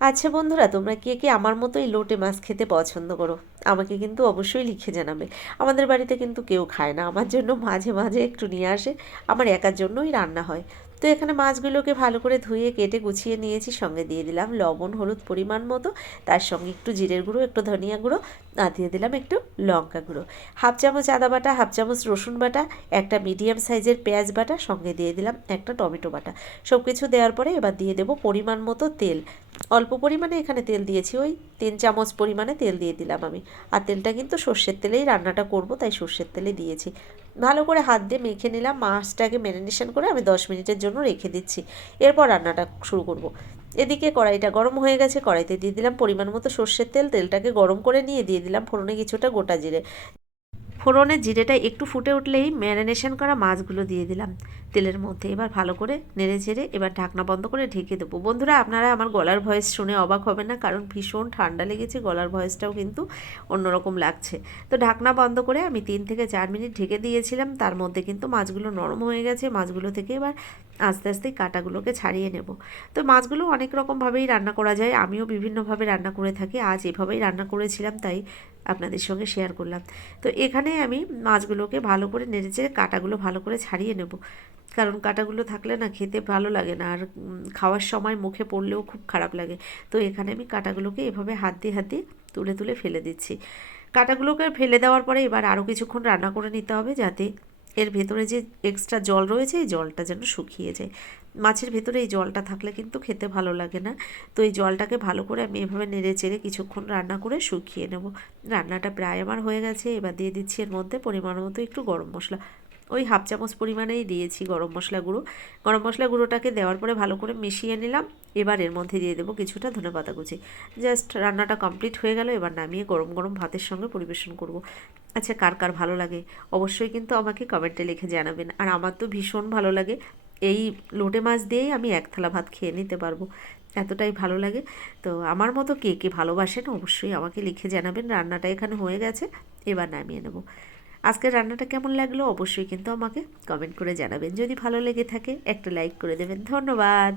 আচ্ছা বন্ধুরা, তোমরা কে কে আমার মতোই লোটে মাছ খেতে পছন্দ করো? আমাকে কিন্তু অবশ্যই লিখে জানাবে। আমাদের বাড়িতে কিন্তু কেউ খায় না, আমার জন্য মাঝে মাঝে একটু নিয়ে আসে। আমার একার জন্যই রান্না হয়। তো এখানে মাছগুলোকে ভালো করে ধুয়ে কেটে গুছিয়ে নিয়েছি, সঙ্গে দিয়ে দিলাম লবণ হলুদ পরিমাণ মতো, তার সঙ্গে একটু জিরের গুঁড়ো, একটু ধনিয়া গুঁড়ো, আর দিয়ে দিলাম একটু লঙ্কা গুঁড়ো, হাফ চামচ আদা বাটা, হাফ চামচ রসুন বাটা, একটা মিডিয়াম সাইজের পেঁয়াজ বাটা, সঙ্গে দিয়ে দিলাম একটা টমেটো বাটা। সব কিছু দেওয়ার পরে এবার দিয়ে দেবো পরিমাণ মতো তেল। অল্প পরিমাণে এখানে তেল দিয়েছি, ওই 3 চামচ পরিমাণে তেল দিয়ে দিলাম আমি। আর তেলটা কিন্তু সর্ষের তেলেই রান্নাটা করব, তাই সর্ষের তেলে দিয়েছি। ভালো করে হাত দিয়ে মেখে নিলাম। মাছটাকে ম্যারিনেশন করে আমি 10 মিনিটের জন্য রেখে দিচ্ছি। এরপর রান্নাটা শুরু করব। এদিকে কড়াইটা গরম হয়ে গেছে, কড়াইতে দিয়ে দিলাম পরিমাণ মতো সর্ষের তেল। তেলটাকে গরম করে নিয়ে দিয়ে দিলাম ফোড়নে কিছুটা গোটা জিরে। ফোড়নের জিরেটা একটু ফুটে উঠলেই ম্যারিনেশন করা মাছগুলো দিয়ে দিলাম তেলের মধ্যে। এবার ভালো করে নেড়ে চেড়ে এবার ঢাকনা বন্ধ করে ঢেকে দেবো। বন্ধুরা, আপনারা আমার গলার ভয়েস শুনে অবাক হবেন না, কারণ ভীষণ ঠান্ডা লেগেছে, গলার ভয়েসটাও কিন্তু অন্যরকম লাগছে। তো ঢাকনা বন্ধ করে আমি 3 থেকে 4 মিনিট ঢেকে দিয়েছিলাম। তার মধ্যে কিন্তু মাছগুলো নরম হয়ে গেছে। মাছগুলো থেকে এবার আস্তে আস্তে কাঁটাগুলোকে ছাড়িয়ে নেব। তো মাছগুলো অনেক রকমভাবেই রান্না করা যায়, আমিও বিভিন্নভাবে রান্না করে থাকি। আজ এভাবেই রান্না করেছিলাম, তাই আপনাদের সঙ্গে শেয়ার করলাম। তো এখানে আমি মাছগুলোকে ভালো করে নেড়েচেড়ে কাঁটাগুলো ভালো করে ছাড়িয়ে নেব, কারণ কাঁটাগুলো থাকলে না খেতে ভালো লাগে না, আর খাওয়ার সময় মুখে পড়লেও খুব খারাপ লাগে। তো এখানে আমি কাঁটাগুলোকে এভাবে হাত দিয়ে হাত দিয়ে তুলে তুলে ফেলে দিচ্ছি। কাঁটাগুলোকে ফেলে দেওয়ার পরে এবার আরও কিছুক্ষণ রান্না করে নিতে হবে, যাতে এর ভেতরে যে এক্সট্রা জল রয়েছে এই জলটা যেন শুকিয়ে যায়। মাছের ভেতরে এই জলটা থাকলে কিন্তু খেতে ভালো লাগে না। তো এই জলটাকে ভালো করে আমি এভাবে নেড়ে চেড়ে কিছুক্ষণ রান্না করে শুকিয়ে নেব। রান্নাটা প্রায় আমার হয়ে গেছে। এবার দিয়ে দিচ্ছি এর মধ্যে পরিমাণ মতো একটু গরম মশলা। ওই হাফ চামচ পরিমাণেই দিয়েছি গরম মশলা গুঁড়ো। গরম মশলা গুঁড়োটাকে দেওয়ার পরে ভালো করে মিশিয়ে নিলাম। এবার এর মধ্যে দিয়ে দেবো কিছুটা ধনেপাতা কুচি। জাস্ট রান্নাটা কমপ্লিট হয়ে গেল। এবার নামিয়ে গরম গরম ভাতের সঙ্গে পরিবেশন করব। আচ্ছা, কার কার ভালো লাগে অবশ্যই কিন্তু আমাকে কমেন্টে লিখে জানাবেন। আর আমার তো ভীষণ ভালো লাগে, এই লোটে মাছ দিয়েই আমি এক থালা ভাত খেয়ে নিতে পারবো, এতটাই ভালো লাগে। তো আমার মতো কে কে ভালোবাসেন অবশ্যই আমাকে লিখে জানাবেন। রান্নাটা এখানে হয়ে গেছে, এবার নামিয়ে নেব। আজকের রান্নাটা কেমন লাগলো অবশ্যই কিন্তু আমাকে কমেন্ট করে জানাবেন। যদি ভালো লেগে থাকে একটা লাইক করে দেবেন। ধন্যবাদ।